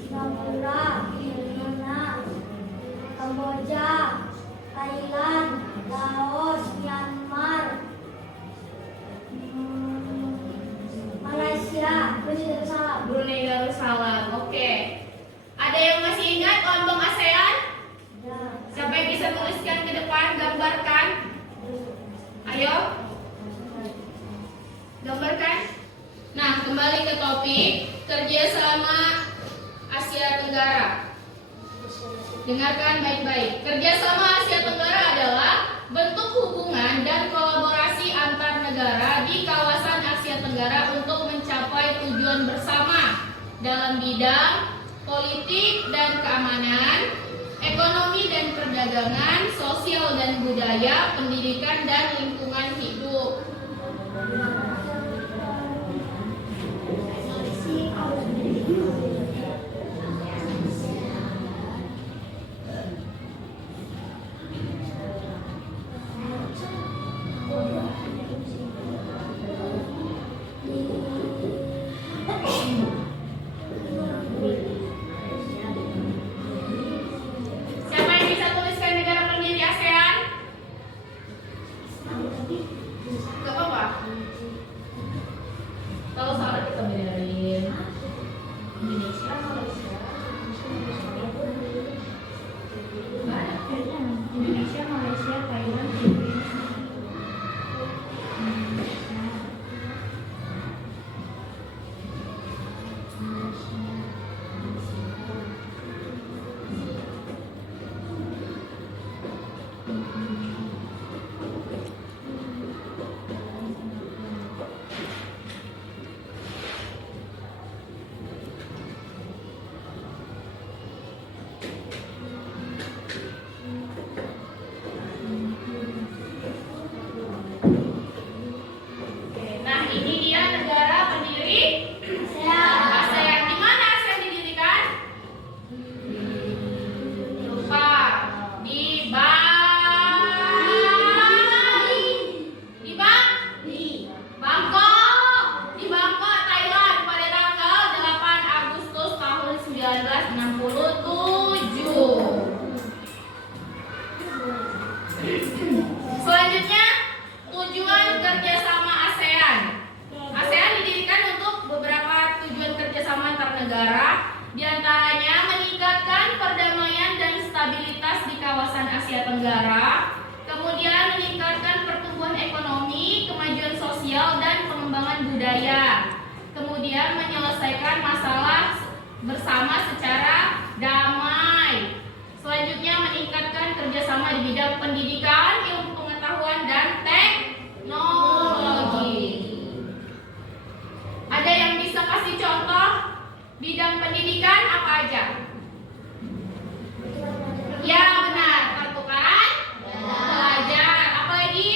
Singapura, Vietnam, Kamboja, Thailand, Laos, Myanmar, Malaysia, Brunei Darussalam. Brunei Darussalam. Oke. Ada yang masih ingat kelompok ASEAN? Siapa yang bisa tuliskan ke depan, gambarkan? Ayo. Gambarkan. Nah, kembali ke topik kerjasama Asia Tenggara. Dengarkan baik-baik. Kerjasama Asia Tenggara adalah bentuk hubungan dan kolaborasi antar negara di kawasan Asia Tenggara untuk mencapai tujuan bersama dalam bidang politik dan keamanan, ekonomi dan perdagangan, sosial dan budaya, pendidikan dan lingkungan hidup. Siapa yang bisa tuliskan negara pendiri ASEAN? Gak apa-apa. Kalau salah kita benerin. Indonesia, Malaysia. Indonesia, Malaysia, Thailand, Filipina. Nah, ini dia negara pendiri ASEAN. Di mana ASEAN didirikan? Lupa. Di Bangkok. Di Bangkok, Thailand pada tanggal 8 Agustus tahun 1967. Selanjutnya, tujuan kerjasama ASEAN. ASEAN didirikan untuk beberapa tujuan kerjasama antar negara, diantaranya meningkatkan perdamaian dan stabilitas di kawasan Asia Tenggara, kemudian meningkatkan pertumbuhan ekonomi, kemajuan sosial, dan pengembangan budaya, kemudian menyelesaikan masalah bersama secara damai. Selanjutnya, meningkatkan kerjasama di bidang pendidikan, ilmu pengetahuan, dan teknologi. Ada yang bisa kasih contoh bidang pendidikan apa aja? Ya, benar. Pertukaran pelajar. Apa lagi?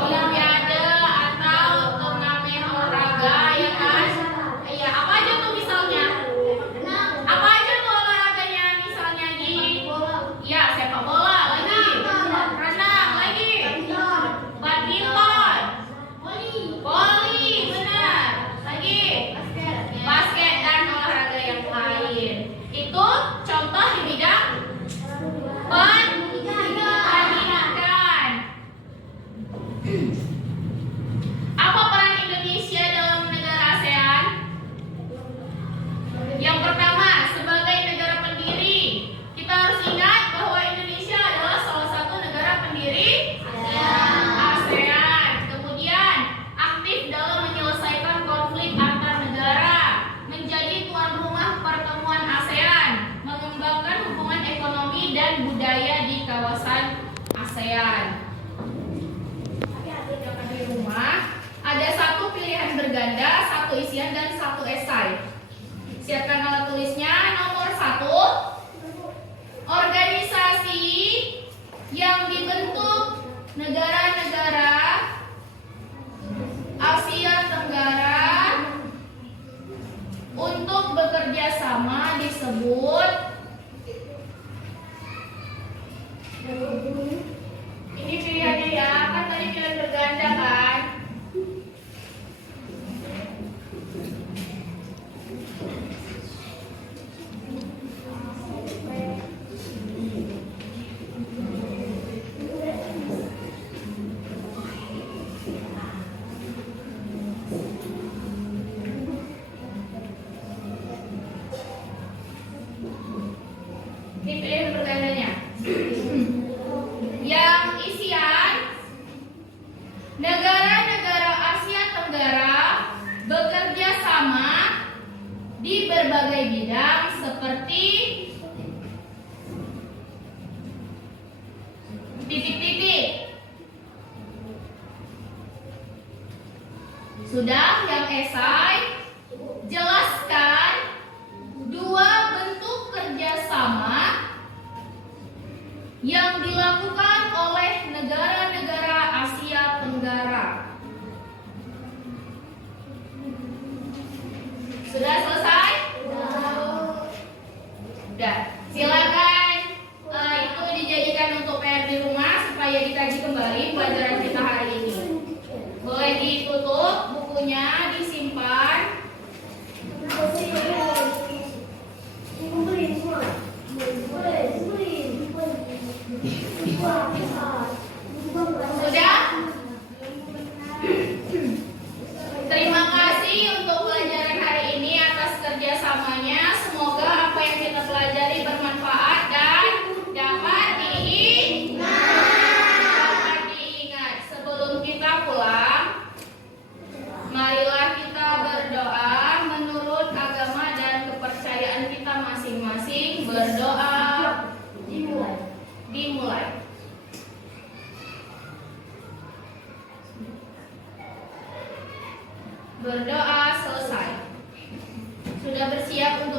Olimpiade atau turnamen olahraga, ya kan? Iya, apa aja tuh misalnya? Apa aja tuh olahraganya? Misalnya di ya, sepak bola, lagi renang, lagi badminton, voli, benar, lagi basket dan olahraga yang lain. Itu contoh di bidang pendidikan. Apa peran Indonesia dalam negara ASEAN? Yang pertama, sebagai negara pendiri, kita harus ingat bahwa Indonesia adalah salah satu negara pendiri ASEAN. Kemudian, aktif dalam menyelesaikan konflik antar negara, menjadi tuan rumah pertemuan ASEAN, mengembangkan hubungan ekonomi dan budaya di kawasan ASEAN. Di rumah ada satu pilihan berganda, satu isian, dan satu esai. Siapkan alat tulisnya. Nomor 1, organisasi yang dibentuk negara-negara Asia Tenggara untuk bekerja sama disebut, ini pilihannya ya, kan tadi pilihan berganda kan. kerjasama di berbagai bidang seperti titik-titik. Sudah yang esai, jelaskan dua bentuk kerjasama yang dilakukan oleh negara-negara Asia Tenggara. Sudah selesai? Sudah. Silakan itu dijadikan untuk PR di rumah supaya dikaji kembali pelajaran kita hari ini. Boleh ditutup bukunya, disimpan. Sudah? Terima kasih untuk pelajaran hari ini atas kerjasamanya. Semoga apa yang kita pelajari bermanfaat dan dapat diingat. Sebelum kita pulang, marilah kita berdoa menurut agama dan kepercayaan kita masing-masing. Berdoa dimulai. Berdoa selesai. Sudah bersiap